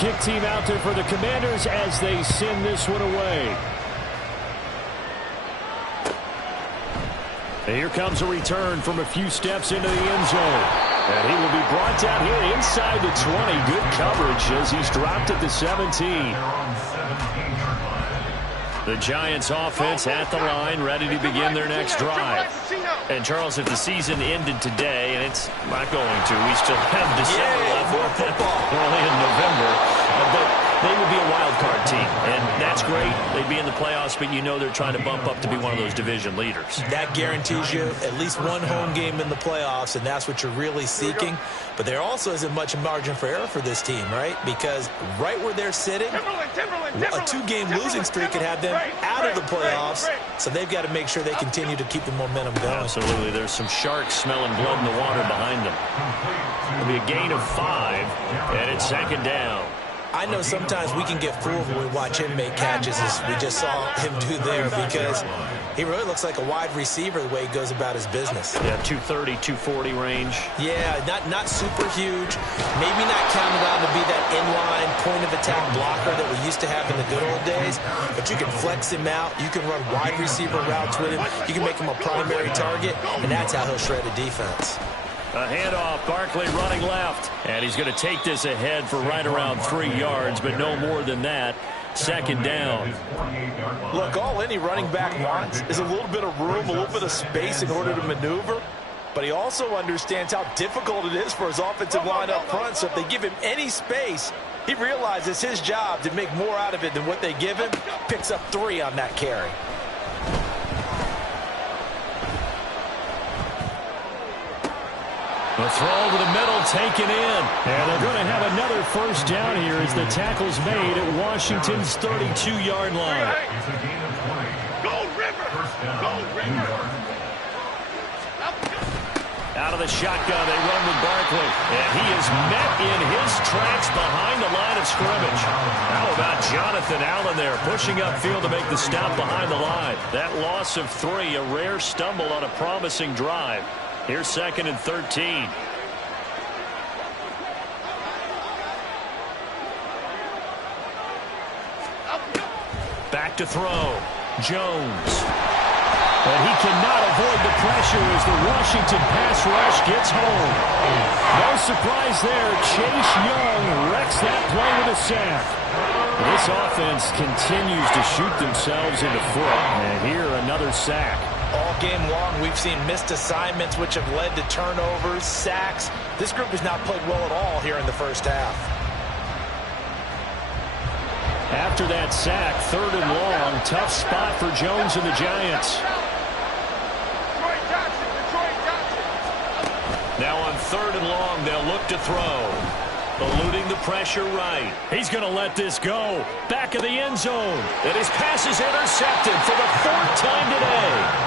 kick team out there for the Commanders as they send this one away. And here comes a return from a few steps into the end zone. And he will be brought down here inside the 20. Good coverage as he's dropped at the 17. The Giants offense at the line, ready to begin their next drive. And, Charles, if the season ended today, and it's not going to, we still have December left. More football. We're only in November. But they would be a wild card team, and that's great. They'd be in the playoffs, but you know they're trying to bump up to be one of those division leaders. That guarantees you at least one home game in the playoffs, and that's what you're really seeking. But there also isn't much margin for error for this team, right? Because right where they're sitting, a two-game losing streak could have them out of the playoffs, so they've got to make sure they continue to keep the momentum going. Absolutely. There's some sharks smelling blood in the water behind them. It'll be a gain of 5, and it's second down. I know sometimes we can get fooled when we watch him make catches, as we just saw him do there, because he really looks like a wide receiver the way he goes about his business. Yeah, 230, 240 range. Yeah, not super huge. Maybe not counted on to be that inline point-of-attack blocker that we used to have in the good old days, but you can flex him out. You can run wide receiver routes with him. You can make him a primary target, and that's how he'll shred a defense. A handoff, Barkley running left. And he's going to take this ahead for right around 3 yards, but no more than that. Second down. Look, all any running back wants is a little bit of room, a little bit of space in order to maneuver. But he also understands how difficult it is for his offensive line up front. So if they give him any space, he realizes his job to make more out of it than what they give him. Picks up 3 on that carry. The throw over the middle taken in. And they're going to have another first down here as the tackle's made at Washington's 32-yard line. Go River! Go River! Out of the shotgun, they run with Barkley. And he is met in his tracks behind the line of scrimmage. How about Jonathan Allen there, pushing upfield to make the stop behind the line. That loss of 3, a rare stumble on a promising drive. Here's second and 13. Back to throw. Jones. And he cannot avoid the pressure as the Washington pass rush gets home. No surprise there. Chase Young wrecks that play with a sack. This offense continues to shoot themselves in the foot. And here another sack. All game long, we've seen missed assignments, which have led to turnovers, sacks. This group has not played well at all here in the first half. After that sack, third and long, tough spot for Jones and the Giants. Now on third and long, they'll look to throw. Eluding the pressure right. He's going to let this go. Back of the end zone. And his pass is intercepted for the 4th time today.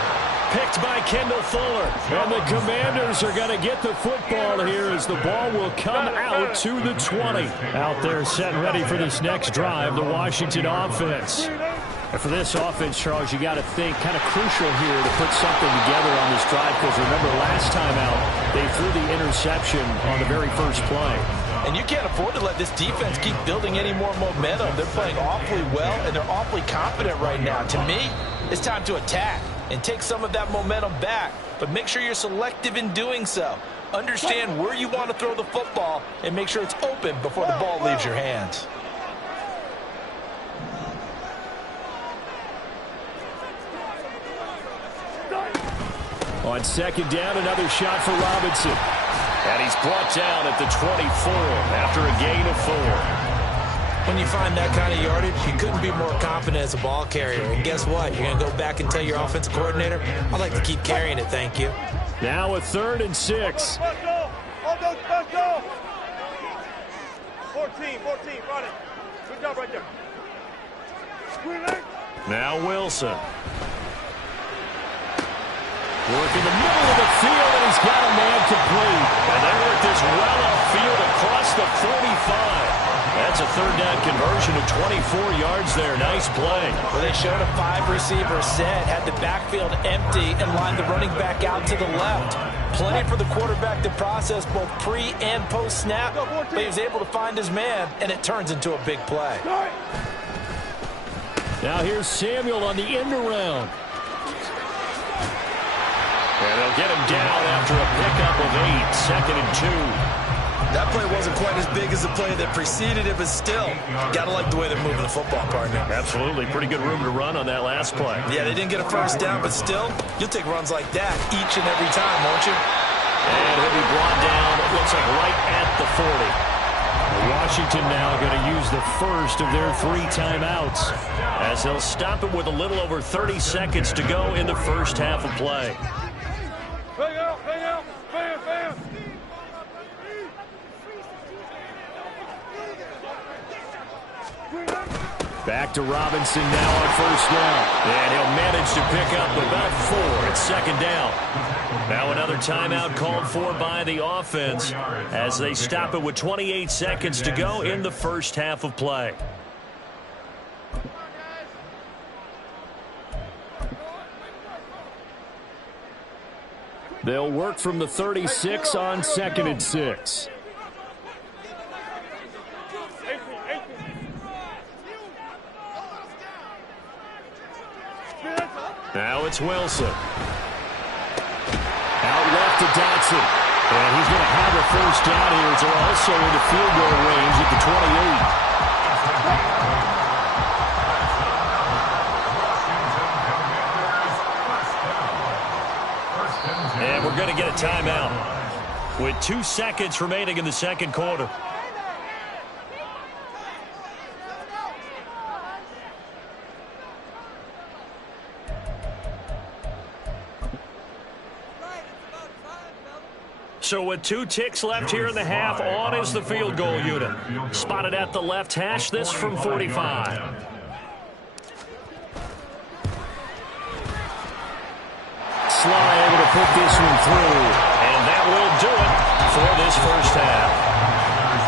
Picked by Kendall Fuller. And the Commanders are going to get the football here as the ball will come out to the 20. Out there set ready for this next drive, the Washington offense. And for this offense, Charles, you got to think kind of crucial here to put something together on this drive, because remember last time out, they threw the interception on the very first play. And you can't afford to let this defense keep building any more momentum. They're playing awfully well, and they're awfully confident right now. To me, it's time to attack and take some of that momentum back. But make sure you're selective in doing so. Understand where you want to throw the football and make sure it's open before the ball leaves your hands. On second down, another shot for Robinson. And he's brought down at the 24 after a gain of 4. When you find that kind of yardage, you couldn't be more confident as a ball carrier. And guess what? You're going to go back and tell your offensive coordinator, I'd like to keep carrying it, thank you. Now a 3rd and 6. Let's go! Let's go! 14, got it. Good job right there. Now Wilson. Work in the middle of the field, and he's got a man complete. And they work this well upfield across the 45. That's a 3rd down conversion of 24 yards there. Nice play. Well, they showed a 5-receiver set, had the backfield empty, and lined the running back out to the left. Plenty for the quarterback to process both pre and post snap, but he was able to find his man, and it turns into a big play. Now here's Samuel on the end around. And they'll get him down after a pickup of 8, 2nd and 2. That play wasn't quite as big as the play that preceded it, but still, got to like the way they're moving the football, partner. Absolutely. Pretty good room to run on that last play. Yeah, they didn't get a first down, but still, you'll take runs like that each and every time, won't you? And he'll be brought down, it looks like right at the 40. Washington now going to use the first of their 3 timeouts as they'll stop it with a little over 30 seconds to go in the first half of play. Hang out, fan. Back to Robinson now on first down. And he'll manage to pick up about 4 at 2nd down. Now another timeout called for by the offense as they stop it with 28 seconds to go in the first half of play. They'll work from the 36 on 2nd and 6. Now it's Wilson. Out left to Dotson. And he's going to have a first down here. It's also in the field goal range at the 28. And we're going to get a timeout with 2 seconds remaining in the second quarter. So with 2 ticks left here in the half, on is the field goal unit. Spotted at the left hash, this from 45. Sly able to put this one through. And that will do it for this first half.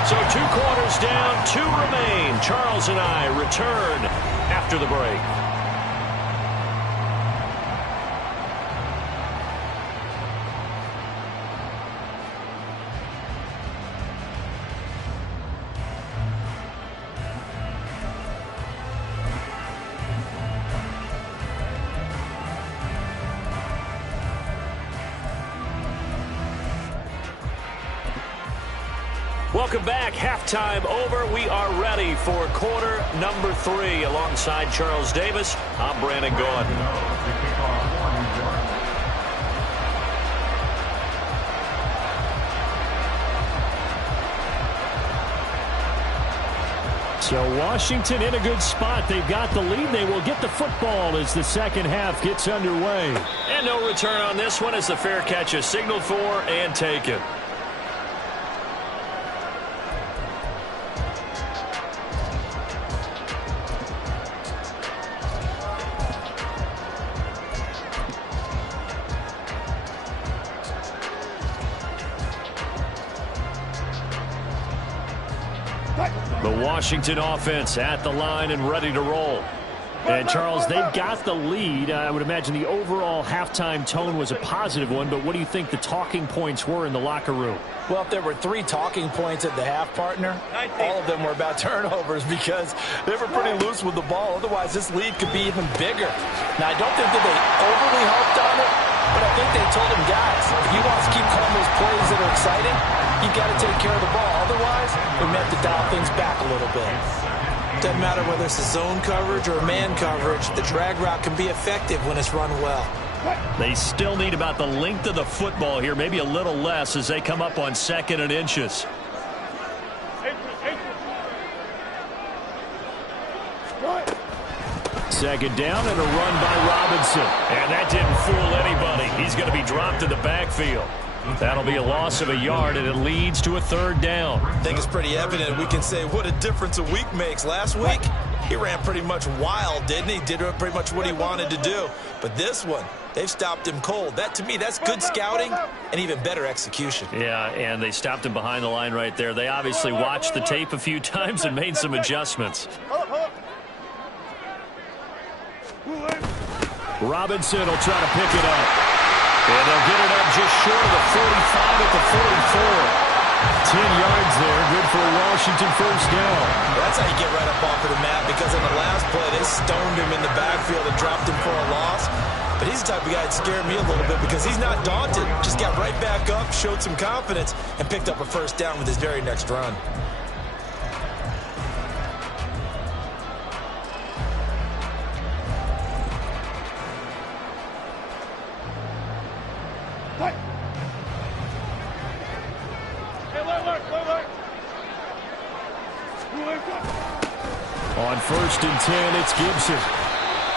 So 2 quarters down, 2 remain. Charles and I return after the break. Welcome back. Halftime over. We are ready for quarter number 3. Alongside Charles Davis, I'm Brandon Gordon. So Washington in a good spot. They've got the lead. They will get the football as the second half gets underway. And no return on this one as the fair catch is signaled for and taken. The Washington offense at the line and ready to roll. And, Charles, they've got the lead. I would imagine the overall halftime tone was a positive one, but what do you think the talking points were in the locker room? Well, if there were 3 talking points at the half, partner, all of them were about turnovers because they were pretty loose with the ball. Otherwise, this lead could be even bigger. Now, I don't think that they overly harped on it, but I think they told him, guys, if you want to keep calling those plays that are exciting, you've got to take care of the ball. Otherwise, we may have to dial things back a little bit. Doesn't matter whether it's a zone coverage or man coverage, the drag route can be effective when it's run well. They still need about the length of the football here, maybe a little less as they come up on 2nd and inches. Second down and a run by Robinson. And that didn't fool anybody. He's going to be dropped in the backfield. That'll be a loss of a yard, and it leads to a 3rd down. I think it's pretty evident. We can say what a difference a week makes. Last week, he ran pretty much wild, didn't he? Did pretty much what he wanted to do. But this one, they've stopped him cold. That, to me, that's good scouting and even better execution. Yeah, and they stopped him behind the line right there. They obviously watched the tape a few times and made some adjustments. Robinson will try to pick it up. And they'll get it up just short of the 45 at the 44. 10 yards there, good for a Washington first down. That's how you get right up off of the mat, because on the last play, they stoned him in the backfield and dropped him for a loss. But he's the type of guy that scared me a little bit because he's not daunted. Just got right back up, showed some confidence, and picked up a first down with his very next run. On 1st and 10, it's Gibson.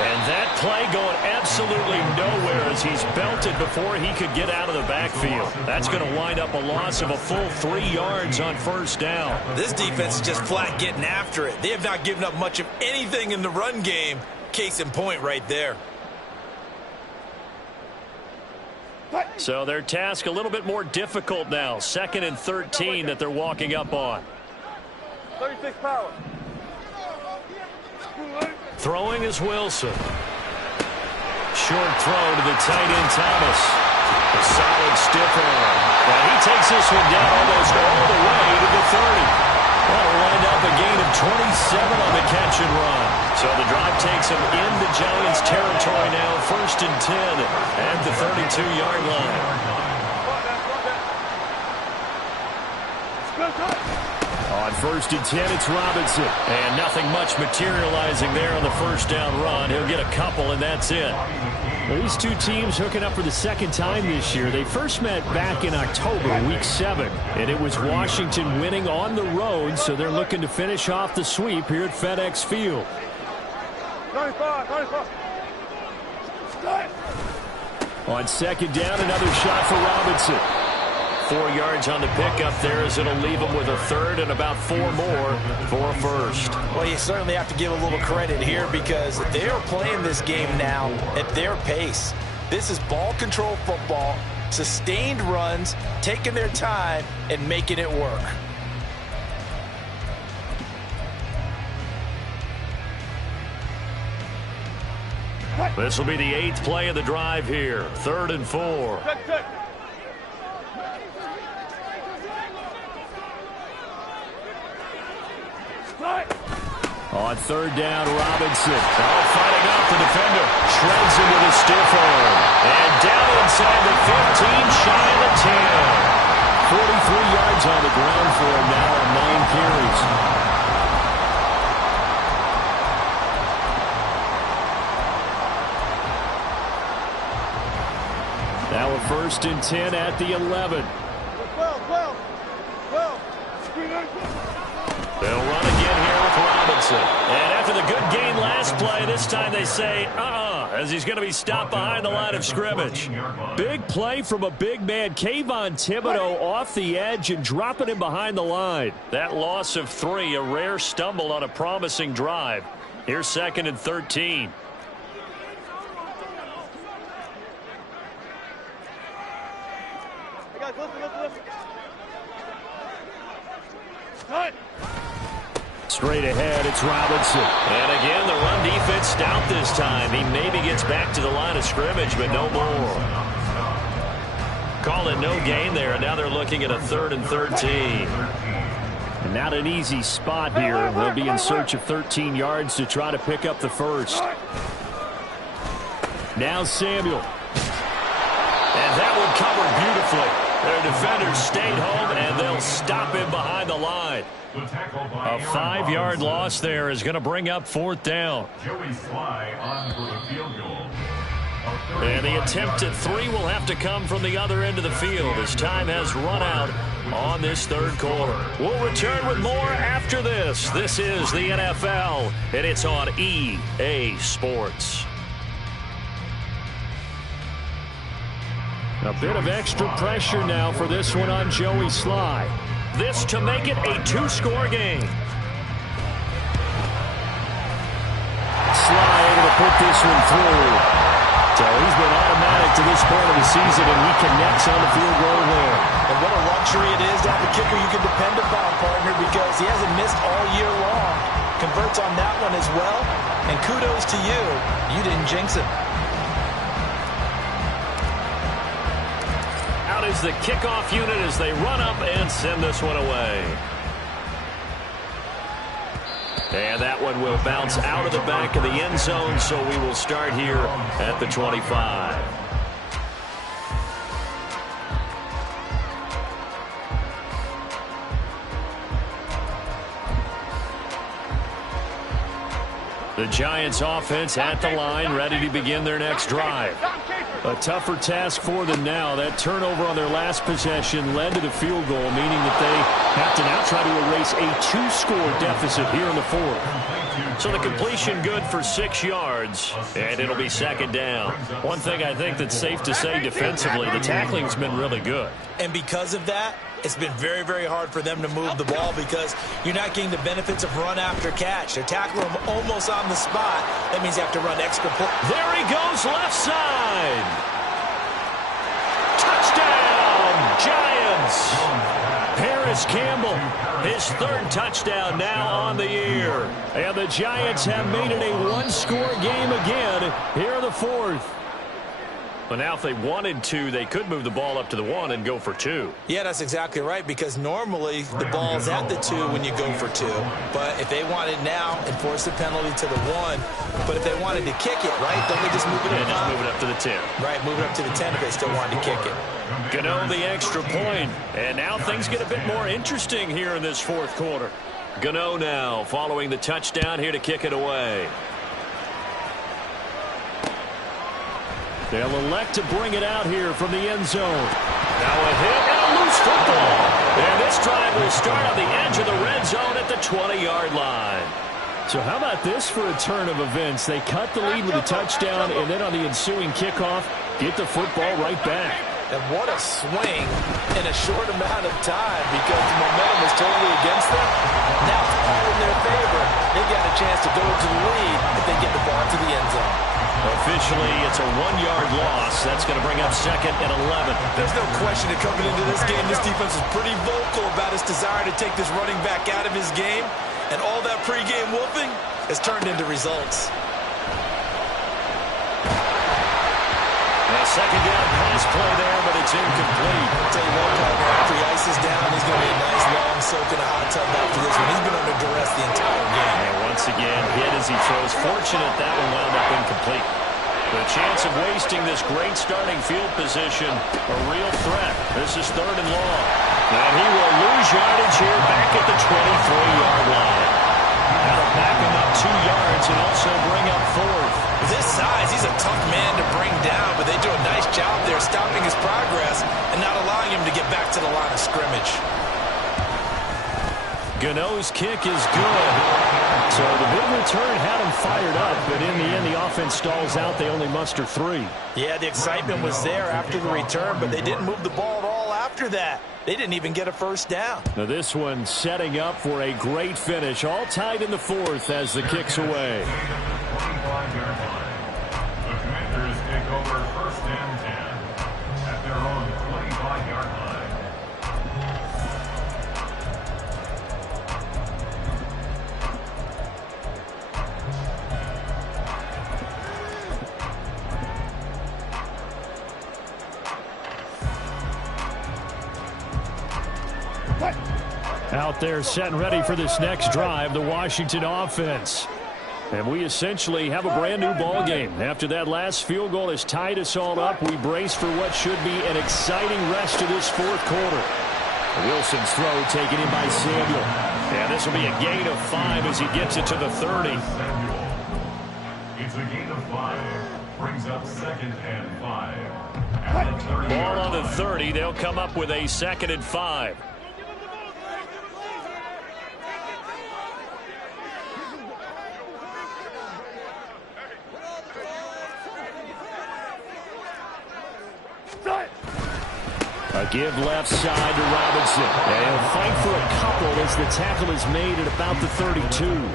And that play going absolutely nowhere as he's belted before he could get out of the backfield. That's going to wind up a loss of a full 3 yards on first down. This defense is just flat getting after it. They have not given up much of anything in the run game. Case in point right there. So their task a little bit more difficult now. 2nd and 13 that they're walking up on. 36 power. Throwing is Wilson. Short throw to the tight end Thomas. A solid stiff arm. And he takes this one down almost all the way to the 30. That'll wind up a gain of 27 on the catch and run. So the drive takes him into Giants territory now. 1st and 10 at the 32-yard line. On 1st and 10, it's Robinson. And nothing much materializing there on the first down run. He'll get a couple, and that's it. Well, these two teams hooking up for the second time this year. They first met back in October, week 7. And it was Washington winning on the road, so they're looking to finish off the sweep here at FedEx Field. 95. On 2nd down, another shot for Robinson. 4 yards on the pickup there as it'll leave them with a 3rd and about 4 more for a first. Well, you certainly have to give a little credit here because they are playing this game now at their pace. This is ball control football, sustained runs, taking their time and making it work. This will be the 8th play of the drive here. 3rd and 4. Check. On 3rd down, Robinson. Fighting off the defender. Shreds into the stiff arm. And down inside the 15, shy of the 10. 43 yards on the ground for him now on 9 carries. Now a 1st and 10 at the 11. 12. They'll run again here with Robinson. And after the good gain last play, this time they say, as he's going to be stopped behind the line of scrimmage. Big play from a big man. Kayvon Thibodeau off the edge and dropping him behind the line. That loss of 3, a rare stumble on a promising drive. Here's 2nd and 13. Hey guys, listen. Straight ahead, it's Robinson. And again, the run defense stout this time. He maybe gets back to the line of scrimmage, but no more. Call it no gain there, and now they're looking at a 3rd and 13. And not an easy spot here. They'll be in search of 13 yards to try to pick up the first. Now Samuel. And that one covered beautifully. Their defenders stayed home, and they'll stop him behind the line. A 5-yard loss there is going to bring up 4th down. And the attempt at 3 will have to come from the other end of the field as time has run out on this 3rd quarter. We'll return with more after this. This is the NFL, and it's on EA Sports. A bit of extra pressure now for this one on Joey Sly. This to make it a 2-score game. Sly able to put this one through. So he's been automatic to this point of the season, and he connects on the field goal there. And what a luxury it is to have a kicker you can depend upon, partner, because he hasn't missed all year long. Converts on that one as well. And kudos to you. You didn't jinx him. is the kickoff unit as they run up and send this one away. And that one will bounce out of the back of the end zone, so we will start here at the 25. The Giants offense at the line, ready to begin their next drive. A tougher task for them now. That turnover on their last possession led to the field goal, meaning that they have to now try to erase a 2-score deficit here in the fourth. So the completion good for 6 yards, and it'll be second down. One thing I think that's safe to say defensively, the tackling's been really good. And because of that, it's been very, very hard for them to move the ball because you're not getting the benefits of run after catch. They're tackling them almost on the spot. That means you have to run extra point. There he goes, left side. Touchdown, Giants. Harris Campbell, his 3rd touchdown now on the year. And the Giants have made it a 1-score game again here in the fourth. But now if they wanted to, they could move the ball up to the 1 and go for 2. Yeah, that's exactly right, because normally the ball's at the 2 when you go for 2. But if they want it now, enforce the penalty to the 1. But if they wanted to kick it, right, don't they just move it up? Yeah, just move it up to the 10. Right, move it up to the 10 if they still wanted to kick it. Gano the extra point. And now things get a bit more interesting here in this fourth quarter. Gano now following the touchdown here to kick it away. They'll elect to bring it out here from the end zone. Now a hit and a loose football. And this drive will start on the edge of the red zone at the 20-yard line. So how about this for a turn of events? They cut the lead with a touchdown, and then on the ensuing kickoff, get the football right back. And what a swing in a short amount of time because the momentum was totally against them. Now it's all in their favor. They've got a chance to go into the lead if they get the ball to the end zone. Officially, it's a 1-yard loss. That's going to bring up 2nd and 11. There's no question that coming into this game, this defense is pretty vocal about its desire to take this running back out of his game. And all that pregame whooping has turned into results. A second down pass play there, but it's incomplete. I'll tell you what, partner, after he ices down, he's going to be a nice long soak in a hot tub after this one. He's been under duress the entire game. And once again, hit as he throws. Fortunate that one wound up incomplete. The chance of wasting this great starting field position, a real threat. This is 3rd and long. And he will lose yardage here back at the 23-yard line. That'll back him up 2 yards and also bring up 4th. With his size, he's a tough man to bring down, but they do a nice job there stopping his progress and not allowing him to get back to the line of scrimmage. Gano's kick is good. So the big return had him fired up, but in the end, the offense stalls out. They only muster 3. Yeah, the excitement was there after the return, but they didn't move the ball at all after that. They didn't even get a first down. Now this one setting up for a great finish. All tied in the fourth as the kick's away. The Commanders take over 1st and 10 at their own 25-yard line. Out there set and ready for this next drive, the Washington offense. And we essentially have a brand new ball game. After that last field goal has tied us all up, we brace for what should be an exciting rest of this fourth quarter. Wilson's throw taken in by Samuel. And this will be a gain of 5 as he gets it to the 30. It's a gain of 5. Brings up 2nd and 5. At the 30. Ball on the 30. They'll come up with a 2nd and 5. A give left side to Robinson. And he'll fight for a couple as the tackle is made at about the 32.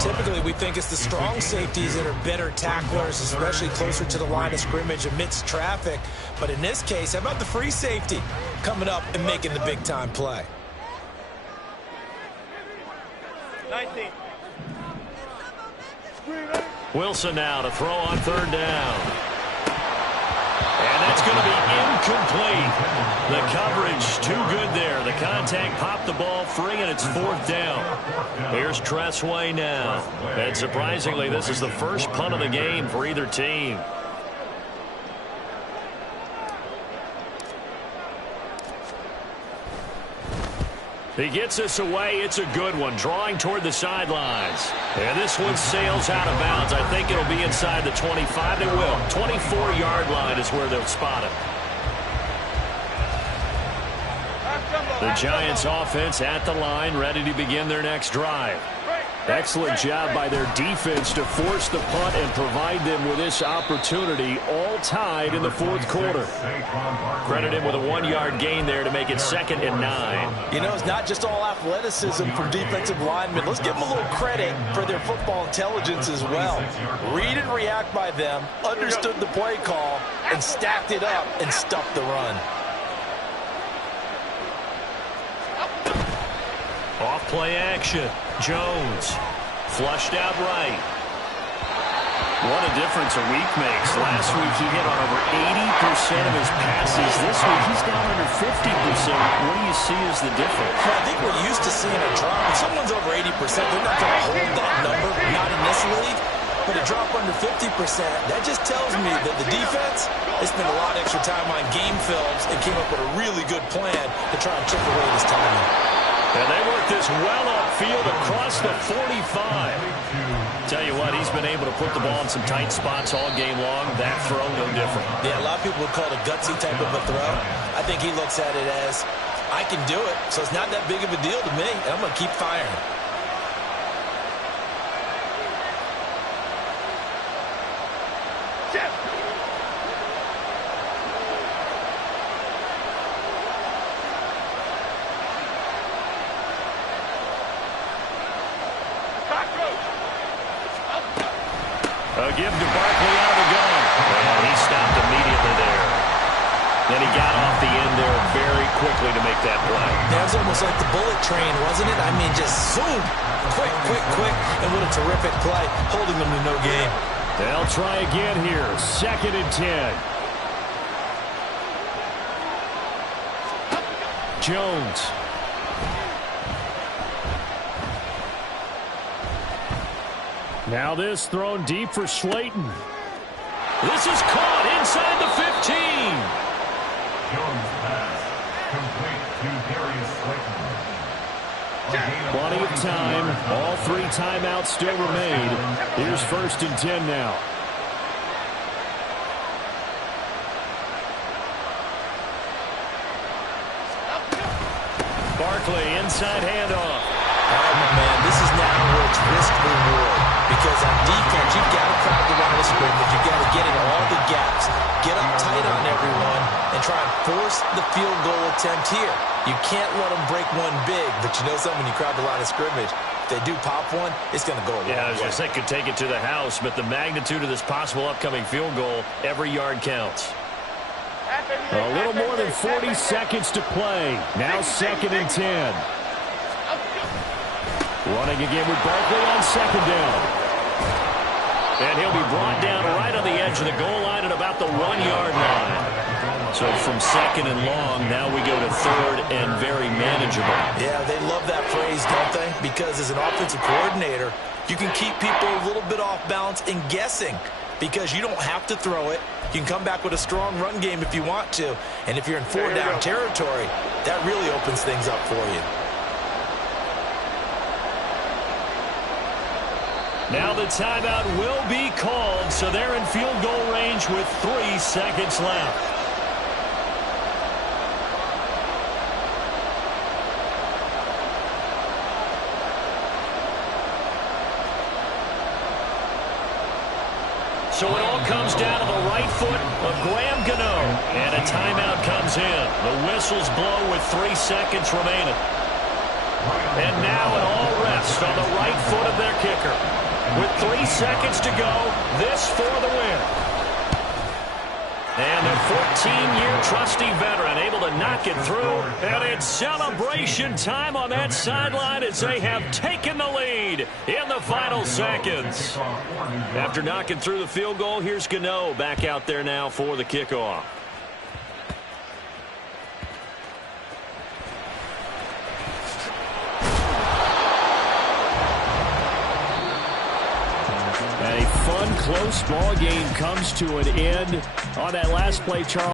Typically, we think it's the strong safeties that are better tacklers, especially closer to the line of scrimmage amidst traffic. But in this case, how about the free safety coming up and making the big-time play? 19. Wilson now to throw on 3rd down. And that's going to be incomplete. The coverage too good there. The contact popped the ball free, and it's 4th down. Here's Tressway now. And surprisingly, this is the first punt of the game for either team. He gets this away. It's a good one, drawing toward the sidelines. And this one sails out of bounds. I think it'll be inside the 25. It will. 24-yard line is where they'll spot it. The Giants offense at the line, ready to begin their next drive. Excellent job by their defense to force the punt and provide them with this opportunity, all tied in the 4th quarter. Credit him with a 1-yard gain there to make it 2nd and 9. You know, it's not just all athleticism from defensive linemen. Let's give them a little credit for their football intelligence as well. Read and react by them, understood the play call, and stacked it up and stuffed the run. Off play action. Jones flushed out right. What a difference a week makes. Last week he hit on over 80% of his passes. This week he's down under 50%. What do you see as the difference? Well, I think we're used to seeing a drop. When someone's over 80%, they're not going to hold that number, not in this league. But a drop under 50%, that just tells me that the defense, they spent a lot of extra time on game films and came up with a really good plan to try and chip away this timing. And they work this well upfield across the 45. Tell you what, he's been able to put the ball in some tight spots all game long. That throw, no different. Yeah, a lot of people would call it a gutsy type of a throw. I think he looks at it as, I can do it, so it's not that big of a deal to me, and I'm going to keep firing. Give to Barkley out of the gun. And he stopped immediately there. Then he got off the end there very quickly to make that play. That was almost like the bullet train, wasn't it? I mean, just zoom. Quick, quick, quick. And what a terrific play, holding them to no gain. They'll try again here. 2nd and 10. Jones. Now this thrown deep for Slayton. This is caught inside the 15. Jones pass. Complete to Darius Slayton. Plenty of time. All 3 timeouts still remain. Here's 1st and 10 now. Barkley, inside handoff. Oh, my man, this is now where it's risk-reward. Because on defense, you've got to crowd the line of scrimmage. You've got to get in all the gaps, get up tight on everyone, and try and force the field goal attempt here. You can't let them break one big, but you know something, when you crowd the line of scrimmage, if they do pop one, it's going to go a long way. Yeah, I was going to say, could take it to the house, but the magnitude of this possible upcoming field goal, every yard counts. A little more than 40 seconds to play. Now 2nd and 10. Running again with Barkley on 2nd down. And he'll be brought down right on the edge of the goal line at about the 1-yard line. So from 2nd and long, now we go to 3rd and very manageable. Yeah, they love that phrase, don't they? Because as an offensive coordinator, you can keep people a little bit off balance and guessing. Because you don't have to throw it. You can come back with a strong run game if you want to. And if you're in 4-down territory, that really opens things up for you. Now the timeout will be called, so they're in field goal range with 3 seconds left. So it all comes down to the right foot of Graham Gano. And a timeout comes in. The whistles blow with 3 seconds remaining. And now it all rests on the right foot of their kicker. With 3 seconds to go, this for the win. And the 14-year trusty veteran able to knock it through. And it's celebration time on that sideline as they have taken the lead in the final seconds. After knocking through the field goal, here's Gano back out there now for the kickoff. And a fun, close ball game comes to an end on that last play, Charles.